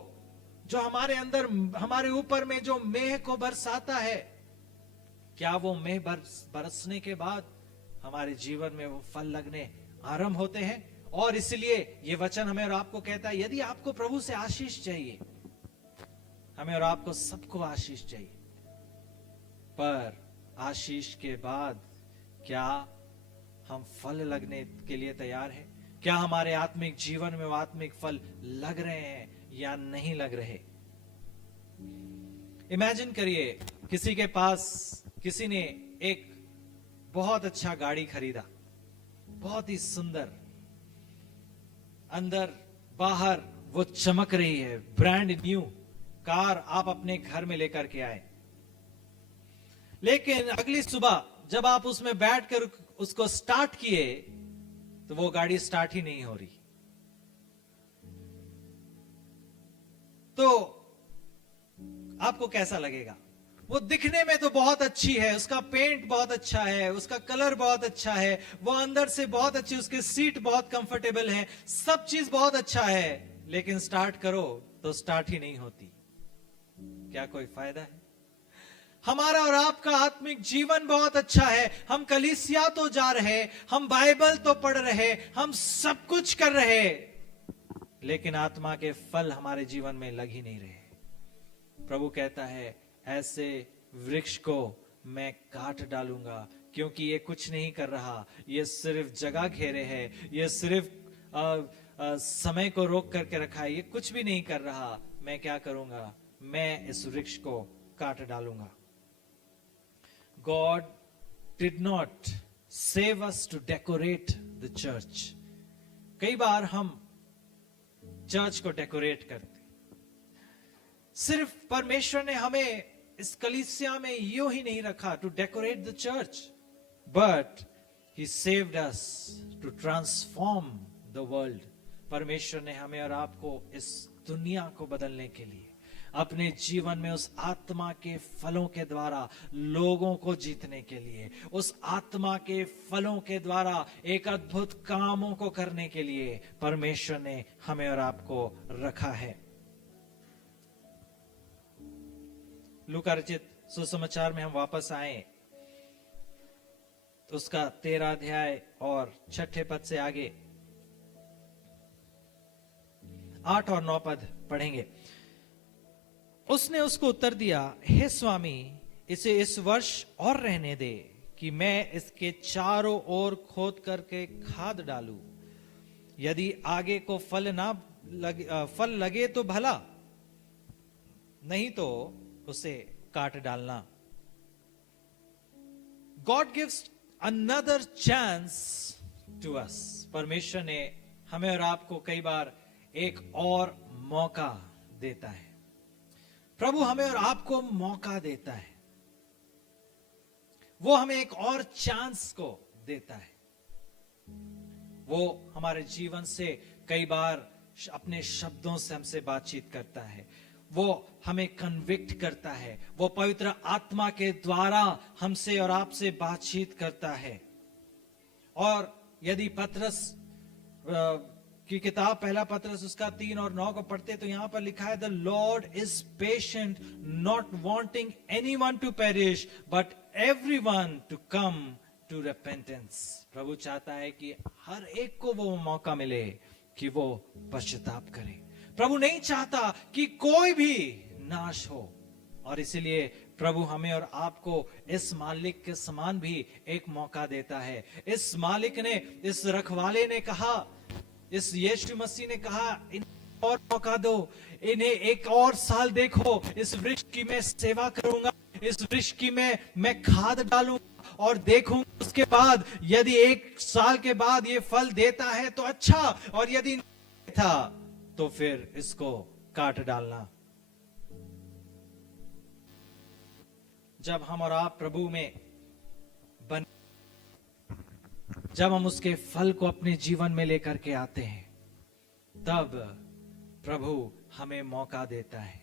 जो हमारे अंदर हमारे ऊपर में जो मेह को बरसाता है, क्या वो मेह बरसने के बाद हमारे जीवन में वो फल लगने आरंभ होते हैं? और इसलिए ये वचन हमें और आपको कहता है, यदि आपको प्रभु से आशीष चाहिए, हमें और आपको सबको आशीष चाहिए, पर आशीष के बाद क्या हम फल लगने के लिए तैयार हैं? क्या हमारे आत्मिक जीवन में वो आत्मिक फल लग रहे हैं या नहीं लग रहे? इमेजिन करिए, किसी के पास किसी ने एक बहुत अच्छा गाड़ी खरीदा, बहुत ही सुंदर, अंदर बाहर वो चमक रही है, ब्रांड न्यू कार आप अपने घर में लेकर के आए, लेकिन अगली सुबह जब आप उसमें बैठकर उसको स्टार्ट किए तो वो गाड़ी स्टार्ट ही नहीं हो रही। तो आपको कैसा लगेगा? वो दिखने में तो बहुत अच्छी है, उसका पेंट बहुत अच्छा है, उसका कलर बहुत अच्छा है, वो अंदर से बहुत अच्छी, उसके सीट बहुत कंफर्टेबल है, सब चीज बहुत अच्छा है, लेकिन स्टार्ट करो तो स्टार्ट ही नहीं होती। क्या कोई फायदा है? हमारा और आपका आत्मिक जीवन बहुत अच्छा है, हम कलीसिया तो जा रहे, हम बाइबल तो पढ़ रहे, हम सब कुछ कर रहे, लेकिन आत्मा के फल हमारे जीवन में लग ही नहीं रहे। प्रभु कहता है, ऐसे वृक्ष को मैं काट डालूंगा, क्योंकि ये कुछ नहीं कर रहा, ये सिर्फ जगह घेरे है, ये सिर्फ समय को रोक करके रखा है, ये कुछ भी नहीं कर रहा। मैं क्या करूंगा? मैं इस वृक्ष को काट डालूंगा। God did not save us to decorate the church. कई बार हम चर्च को डेकोरेट करते, सिर्फ परमेश्वर ने हमें इस कलीसिया में यूं ही नहीं रखा to decorate the church, but he saved us to transform the world. परमेश्वर ने हमें और आपको इस दुनिया को बदलने के लिए, अपने जीवन में उस आत्मा के फलों के द्वारा लोगों को जीतने के लिए, उस आत्मा के फलों के द्वारा एक अद्भुत कामों को करने के लिए परमेश्वर ने हमें और आपको रखा है। लूका रचित सुसमाचार में हम वापस आए तो उसका 13 अध्याय और 6 पद से आगे 8 और 9 पद पढ़ेंगे। उसने उसको उत्तर दिया, हे स्वामी, इसे इस वर्ष और रहने दे कि मैं इसके चारों ओर खोद करके खाद डालूं। यदि आगे को फल लगे तो भला, नहीं तो उसे काट डालना। God gives another chance to us. परमेश्वर ने हमें और आपको कई बार एक और मौका देता है। प्रभु हमें और आपको मौका देता है, वो हमें एक और चांस को देता है। वो हमारे जीवन से कई बार अपने शब्दों से हमसे बातचीत करता है, वो हमें कन्विक्ट करता है, वो पवित्र आत्मा के द्वारा हमसे और आपसे बातचीत करता है। और यदि पतरस की किताब पहला पतरस उसका 3 और 9 को पढ़ते तो यहां पर लिखा है, the lord is patient, not wanting anyone to perish but everyone to come to repentance. प्रभु चाहता है कि हर एक को वो मौका मिले कि वो पश्चाताप करे। प्रभु नहीं चाहता कि कोई भी नाश हो, और इसीलिए प्रभु हमें और आपको इस मालिक के समान भी एक मौका देता है। इस मालिक ने, इस रखवाले ने कहा, इस यीशु मसीह ने कहा, इन्हें और मौका दो, इन्हें एक और साल देखो, इस वृक्ष की मैं सेवा करूंगा, इस वृक्ष की मैं खाद डालूंगा और देखूंगा उसके बाद यदि 1 साल के बाद ये फल देता है तो अच्छा, और यदि नहीं था तो फिर इसको काट डालना। जब हम और आप प्रभु में बन, जब हम उसके फल को अपने जीवन में लेकर के आते हैं, तब प्रभु हमें मौका देता है।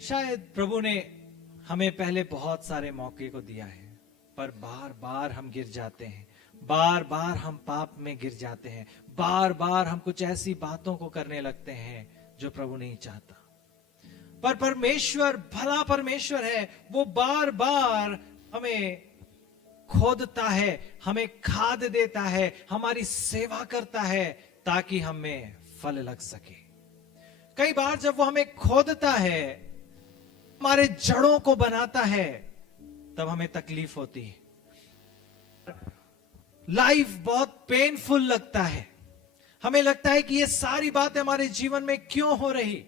शायद प्रभु ने हमें पहले बहुत सारे मौके को दिया है, पर बार बार हम गिर जाते हैं, बार बार हम पाप में गिर जाते हैं, बार बार हम कुछ ऐसी बातों को करने लगते हैं जो प्रभु नहीं चाहता। पर परमेश्वर भला परमेश्वर है, वो बार बार हमें खोदता है, हमें खाद देता है, हमारी सेवा करता है ताकि हमें फल लग सके। कई बार जब वो हमें खोदता है, हमारे जड़ों को बनाता है, तब हमें तकलीफ होती है, लाइफ बहुत पेनफुल लगता है, हमें लगता है कि ये सारी बातें हमारे जीवन में क्यों हो रही।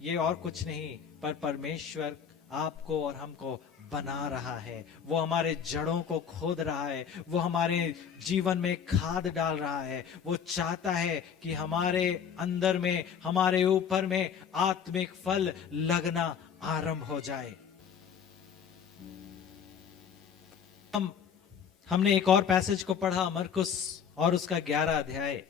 ये और कुछ नहीं, पर परमेश्वर आपको और हमको बना रहा है, वो हमारे जड़ों को खोद रहा है, वो हमारे जीवन में खाद डाल रहा है। वो चाहता है कि हमारे अंदर में, हमारे ऊपर में आत्मिक फल लगना आरंभ हो जाए। हमने एक और पैसेज को पढ़ा, मरकुस और उसका 11 अध्याय,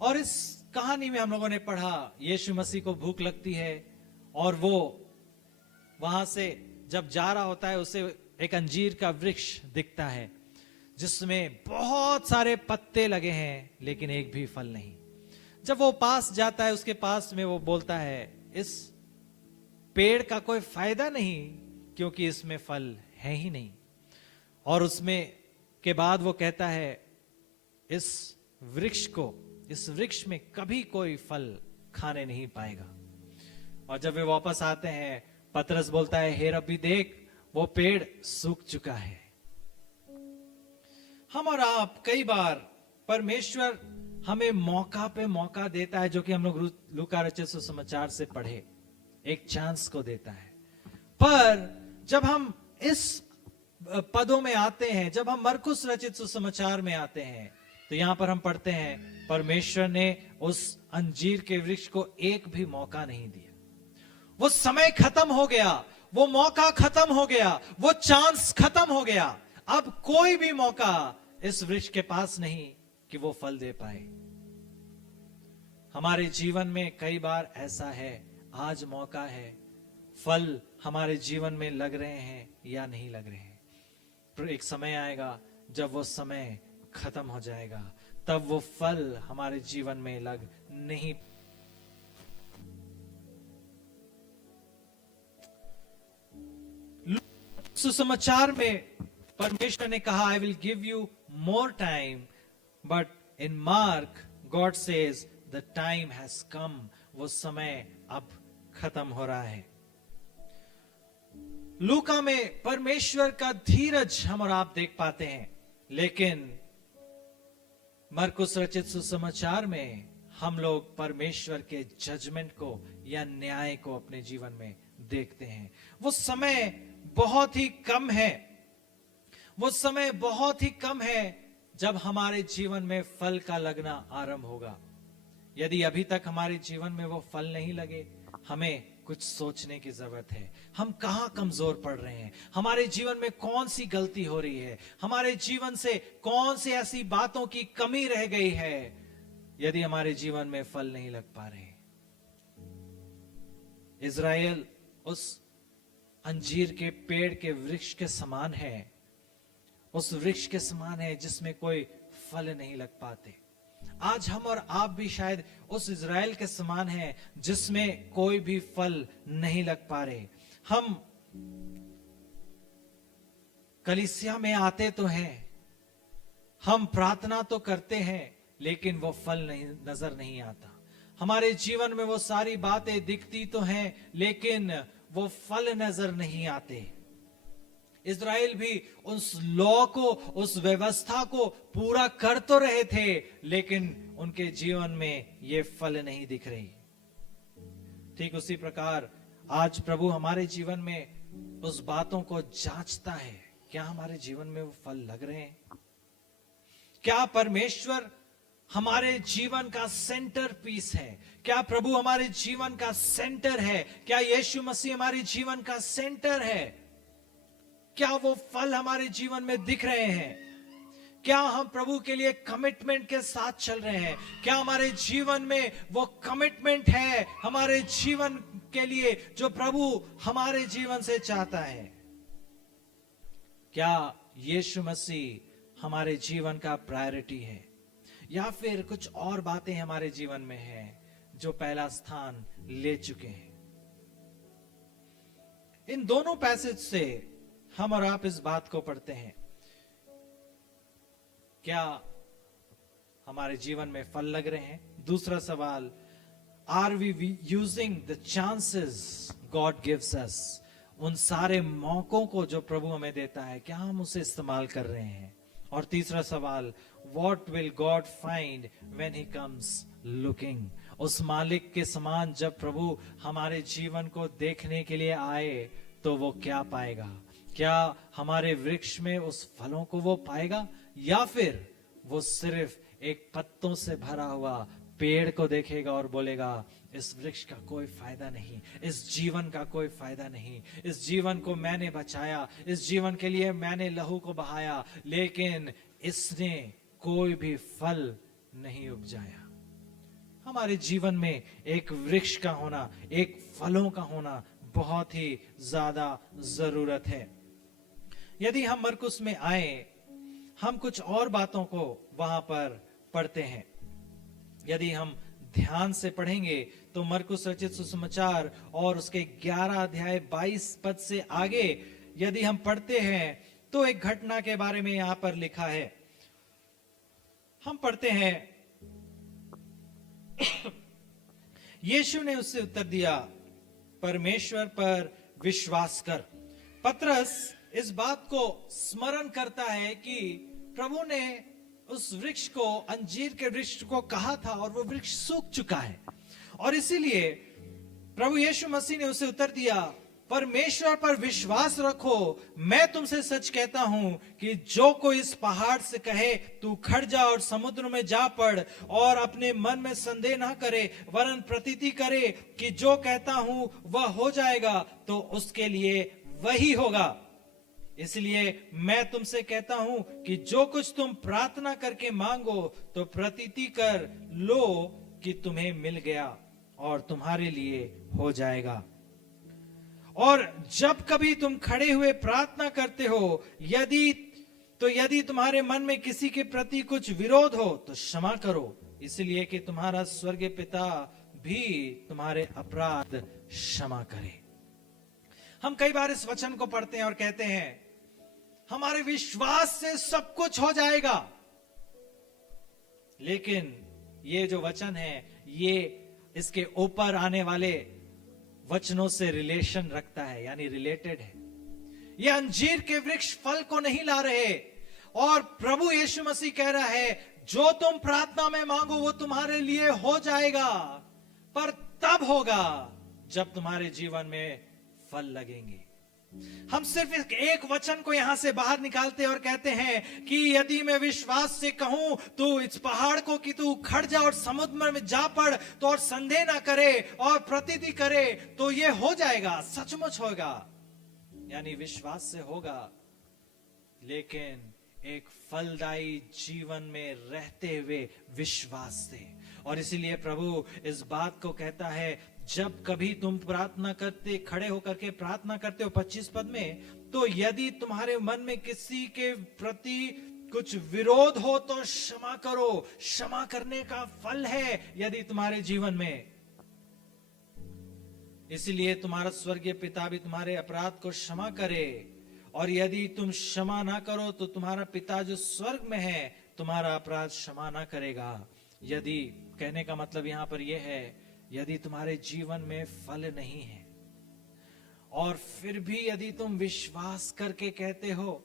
और इस कहानी में हम लोगों ने पढ़ा यीशु मसीह को भूख लगती है और वो वहां से जब जा रहा होता है, उसे एक अंजीर का वृक्ष दिखता है जिसमें बहुत सारे पत्ते लगे हैं लेकिन एक भी फल नहीं। जब वो पास जाता है, उसके पास में वो बोलता है, इस पेड़ का कोई फायदा नहीं क्योंकि इसमें फल है ही नहीं। और उसमें के बाद वो कहता है, इस वृक्ष में कभी कोई फल खाने नहीं पाएगा। और जब वे वापस आते हैं, पतरस बोलता है, हे रब्बी देख, वो पेड़ सूख चुका है। हम और आप कई बार परमेश्वर हमें मौका पे मौका देता है, जो कि हम लोग लूका रचित सुसमाचार से पढ़े, एक चांस को देता है। पर जब हम इस पदों में आते हैं, जब हम मरकुस रचित सुसमाचार में आते हैं, तो यहां पर हम पढ़ते हैं, परमेश्वर ने उस अंजीर के वृक्ष को एक भी मौका नहीं दिया। वो समय खत्म हो गया, वो मौका खत्म हो गया, वो चांस खत्म हो गया। अब कोई भी मौका इस वृक्ष के पास नहीं कि वो फल दे पाए। हमारे जीवन में कई बार ऐसा है, आज मौका है, फल हमारे जीवन में लग रहे हैं या नहीं लग रहे हैं। पर एक समय आएगा जब वो समय खत्म हो जाएगा, तब वो फल हमारे जीवन में लग नहीं। सुसमाचार में परमेश्वर ने कहा, I will give you more time, but in mark God says the time has come. वो समय अब खत्म हो रहा है। लूका में परमेश्वर का धीरज हम और आप देख पाते हैं, लेकिन मरकुस रचित सुसमाचार में हम लोग परमेश्वर के जजमेंट को या न्याय को अपने जीवन में देखते हैं। वो समय बहुत ही कम है, वो समय बहुत ही कम है जब हमारे जीवन में फल का लगना आरंभ होगा। यदि अभी तक हमारे जीवन में वो फल नहीं लगे, हमें कुछ सोचने की जरूरत है। हम कहां कमजोर पड़ रहे हैं, हमारे जीवन में कौन सी गलती हो रही है, हमारे जीवन से कौन सी ऐसी बातों की कमी रह गई है, यदि हमारे जीवन में फल नहीं लग पा रहे। इज़राइल उस अंजीर के पेड़ के वृक्ष के समान है, उस वृक्ष के समान है जिसमें कोई फल नहीं लग पाते। आज हम और आप भी शायद उस इज़राइल के समान हैं जिसमें कोई भी फल नहीं लग पा रहे। हम कलीसिया में आते तो हैं, हम प्रार्थना तो करते हैं, लेकिन वो फल नहीं नजर नहीं आता। हमारे जीवन में वो सारी बातें दिखती तो हैं, लेकिन वो फल नजर नहीं आते। इज़राइल भी उस लॉ को, उस व्यवस्था को पूरा कर तो रहे थे, लेकिन उनके जीवन में ये फल नहीं दिख रही। ठीक उसी प्रकार आज प्रभु हमारे जीवन में उस बातों को जांचता है, क्या हमारे जीवन में वो फल लग रहे हैं? क्या परमेश्वर हमारे जीवन का सेंटर पीस है? क्या प्रभु हमारे जीवन का सेंटर है? क्या यीशु मसीह हमारे जीवन का सेंटर है? क्या वो फल हमारे जीवन में दिख रहे हैं? क्या हम प्रभु के लिए कमिटमेंट के साथ चल रहे हैं? क्या हमारे जीवन में वो कमिटमेंट है हमारे जीवन के लिए जो प्रभु हमारे जीवन से चाहता है? क्या यीशु मसीह हमारे जीवन का प्रायोरिटी है, या फिर कुछ और बातें हमारे जीवन में हैं जो पहला स्थान ले चुके हैं? इन दोनों पैसेज से हम और आप इस बात को पढ़ते हैं, क्या हमारे जीवन में फल लग रहे हैं? दूसरा सवाल, are we using the chances God gives us? उन सारे मौकों को जो प्रभु हमें देता है, क्या हम उसे इस्तेमाल कर रहे हैं? और तीसरा सवाल, what will God find when he comes looking? उस मालिक के समान जब प्रभु हमारे जीवन को देखने के लिए आए तो वो क्या पाएगा? क्या हमारे वृक्ष में उस फलों को वो पाएगा, या फिर वो सिर्फ एक पत्तों से भरा हुआ पेड़ को देखेगा और बोलेगा इस वृक्ष का कोई फायदा नहीं, इस जीवन का कोई फायदा नहीं, इस जीवन को मैंने बचाया, इस जीवन के लिए मैंने लहू को बहाया, लेकिन इसने कोई भी फल नहीं उपजाया। हमारे जीवन में एक वृक्ष का होना, एक फलों का होना बहुत ही ज्यादा जरूरत है। यदि हम मरकुस में आए, हम कुछ और बातों को वहां पर पढ़ते हैं। यदि हम ध्यान से पढ़ेंगे तो मरकुस रचित सुसमाचार और उसके 11 अध्याय 22 पद से आगे यदि हम पढ़ते हैं तो एक घटना के बारे में यहां पर लिखा है। हम पढ़ते हैं, यीशु ने उससे उत्तर दिया, परमेश्वर पर विश्वास कर। पतरस इस बात को स्मरण करता है कि प्रभु ने उस वृक्ष को, अंजीर के वृक्ष को कहा था और वो वृक्ष सूख चुका है, और इसीलिए प्रभु यीशु मसीह ने उसे उत्तर दिया, परमेश्वर पर विश्वास रखो, मैं तुमसे सच कहता हूं कि जो कोई इस पहाड़ से कहे तू खड़ जा और समुद्र में जा पड़, और अपने मन में संदेह ना करे वरन प्रतीति करे कि जो कहता हूं वह हो जाएगा, तो उसके लिए वही होगा। इसलिए मैं तुमसे कहता हूं कि जो कुछ तुम प्रार्थना करके मांगो तो प्रतीति कर लो कि तुम्हें मिल गया और तुम्हारे लिए हो जाएगा। और जब कभी तुम खड़े हुए प्रार्थना करते हो, यदि तुम्हारे मन में किसी के प्रति कुछ विरोध हो तो क्षमा करो, इसलिए कि तुम्हारा स्वर्गीय पिता भी तुम्हारे अपराध क्षमा करे। हम कई बार इस वचन को पढ़ते हैं और कहते हैं हमारे विश्वास से सब कुछ हो जाएगा, लेकिन ये जो वचन है ये इसके ऊपर आने वाले वचनों से रिलेशन रखता है, यानी रिलेटेड है। ये अंजीर के वृक्ष फल को नहीं ला रहे, और प्रभु यीशु मसीह कह रहा है जो तुम प्रार्थना में मांगो वो तुम्हारे लिए हो जाएगा, पर तब होगा जब तुम्हारे जीवन में फल लगेंगे। हम सिर्फ एक वचन को यहां से बाहर निकालते और कहते हैं कि यदि मैं विश्वास से कहूं तो इस पहाड़ को कि तू खड़ जा और समुद्र में जा पड़, तो और संदेह ना करे और प्रतीति करे तो ये हो जाएगा, सचमुच होगा, यानी विश्वास से होगा। लेकिन एक फलदायी जीवन में रहते हुए विश्वास से। और इसीलिए प्रभु इस बात को कहता है, जब कभी तुम प्रार्थना करते, खड़े होकर के प्रार्थना करते हो 25 पद में, तो यदि तुम्हारे मन में किसी के प्रति कुछ विरोध हो तो क्षमा करो। क्षमा करने का फल है यदि तुम्हारे जीवन में। इसलिए तुम्हारा स्वर्गीय पिता भी तुम्हारे अपराध को क्षमा करे, और यदि तुम क्षमा ना करो तो तुम्हारा पिता जो स्वर्ग में है तुम्हारा अपराध क्षमा ना करेगा। यदि, कहने का मतलब यहां पर यह है, यदि तुम्हारे जीवन में फल नहीं है और फिर भी यदि तुम विश्वास करके कहते हो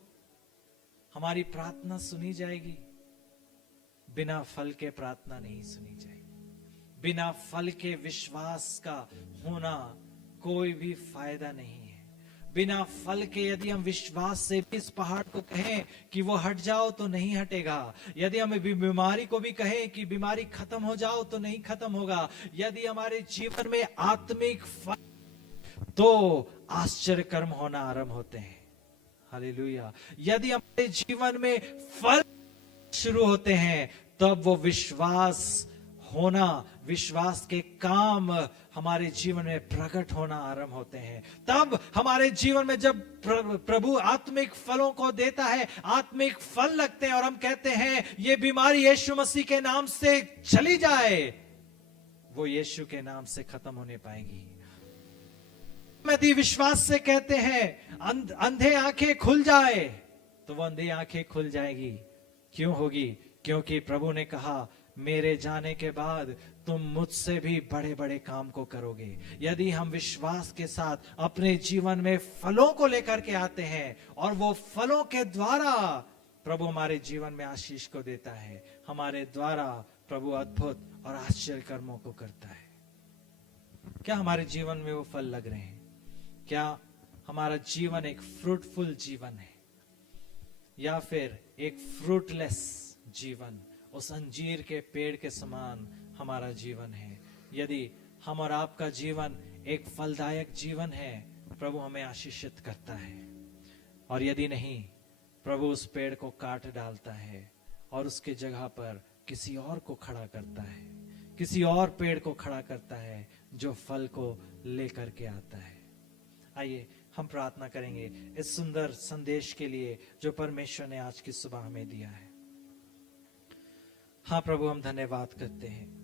हमारी प्रार्थना सुनी जाएगी, बिना फल के प्रार्थना नहीं सुनी जाएगी। बिना फल के विश्वास का होना कोई भी फायदा नहीं है। बिना फल के यदि हम विश्वास से भी इस पहाड़ को कहें कि वो हट जाओ तो नहीं हटेगा। यदि हम बीमारी को भी कहें कि बीमारी खत्म हो जाओ तो नहीं खत्म होगा। यदि हमारे जीवन में आत्मिक फल, तो आश्चर्य कर्म होना आरंभ होते हैं। हालेलुया। यदि हमारे जीवन में फल शुरू होते हैं, तब वो विश्वास होना, विश्वास के काम हमारे जीवन में प्रकट होना आरंभ होते हैं। तब हमारे जीवन में जब प्रभु आत्मिक फलों को देता है, आत्मिक फल लगते हैं और हम कहते हैं ये बीमारी यीशु मसीह के नाम से चली जाए, वो यीशु के नाम से खत्म होने पाएगी। यदि विश्वास से कहते हैं अंधे आंखें खुल जाए, तो वो अंधी आंखें खुल जाएगी। क्यों होगी? क्योंकि प्रभु ने कहा मेरे जाने के बाद तुम मुझसे भी बड़े बड़े काम को करोगे। यदि हम विश्वास के साथ अपने जीवन में फलों को लेकर के आते हैं और वो फलों के द्वारा प्रभु हमारे जीवन में आशीष को देता है, हमारे द्वारा प्रभु अद्भुत और आश्चर्य कर्मों को करता है। क्या हमारे जीवन में वो फल लग रहे हैं? क्या हमारा जीवन एक फ्रूटफुल जीवन है या फिर एक फ्रूटलेस जीवन, उस अंजीर के पेड़ के समान हमारा जीवन है? यदि हम और आपका जीवन एक फलदायक जीवन है, प्रभु हमें आशीषित करता है। और यदि नहीं, प्रभु उस पेड़ को काट डालता है और उसके जगह पर किसी और को खड़ा करता है, किसी और पेड़ को खड़ा करता है जो फल को लेकर के आता है। आइए हम प्रार्थना करेंगे इस सुंदर संदेश के लिए जो परमेश्वर ने आज की सुबह हमें दिया है। हाँ प्रभु, हम धन्यवाद करते हैं